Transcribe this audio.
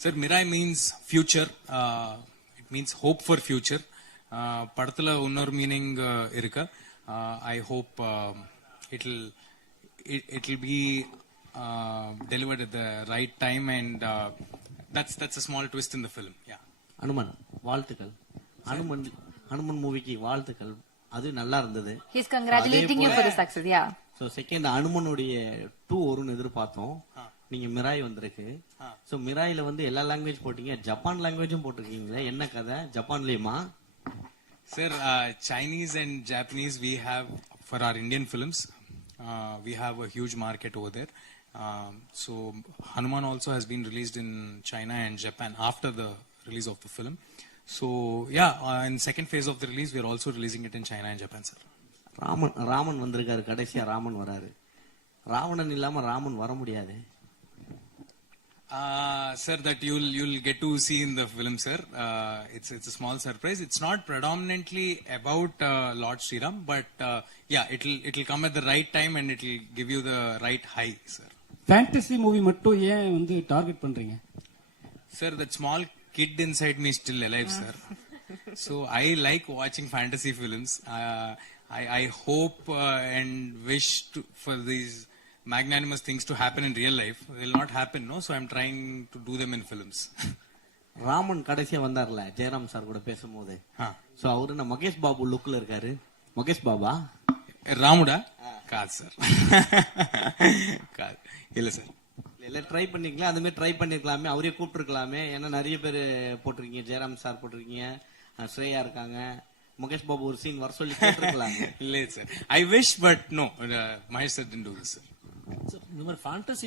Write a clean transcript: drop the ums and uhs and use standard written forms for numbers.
Sir, Mirai means future. It means hope for future. படத்துல இன்னொரு மீனிங் இருக்கு. I hope it'll be delivered at the right time, and that's a small twist in the film. Yeah. Hanuman வாழ்த்துக்கள். அனுமன் மூவிக்கு வாழ்த்துக்கள். அது நல்லா இருந்தது. He's congratulating you for the success. Yeah. So second அனுமனுடைய 2 வரும்னு எதிர்பார்த்தோம். நீங்க மிராய் வந்திருக்கு. சோ மிராயில வந்து எல்லா லாங்குவேஜ் போட்டீங்க, ஜப்பான் லாங்குவேஜும் போட்டிருக்கீங்களே, என்ன கதை? ஜப்பான்லயுமா? Sir, Chinese and Japanese we have for our Indian films. We have a huge market over there. So Hanuman also has been released in China and Japan after the release of the film. So yeah, in second phase of the release we are also releasing it in China and Japan, sir. Raman வந்திருக்காரு, கடைசியா ராமன் வராரு. ராவணன் இல்லாம ராமன் வர முடியாது. Sir, that you'll get to see in the film, sir. It's a small surprise. It's not predominantly about Lord Sriram, but yeah, it'll come at the right time and it'll give you the right high, sir. Fantasy movie மட்டும் ஏன் வந்து டார்கெட் பண்றீங்க? Sir, that small kid inside me is still alive, sir. So I like watching fantasy films. I hope and wish for these magnanimous things to happen in real life. It will not happen, no? So I'm trying to do them in films. Raman கடைசியா வந்தார்ல ஜெயராம் சார் கூட பேசும்போது, சோ அவரு நம்ம மகேஷ் பாபு லுக்ல இருக்காரு. மகேஷ் பாபா ராமுடா காது சார். காது இல்ல சார். இல்ல ட்ரை பண்ணிக்கலாம், அந்த மாதிரி ட்ரை பண்ணிருக்கலாமே, அவரே கூப்பிட்டுருக்கலாமே. ஏன்னா நிறைய பேர் போட்டிருக்கீங்க, ஜெயராம் சார் போட்டிருக்கீங்க, ஸ்ரேயா இருக்காங்க, மகேஷ் பாபு ஒரு சீன் வர சொல்லி கேட்டிருக்கலாம். இல்ல sir, I wish but no, Mahesh sir didn't do this, sir. இந்த மாதிரி ஃபேண்டசி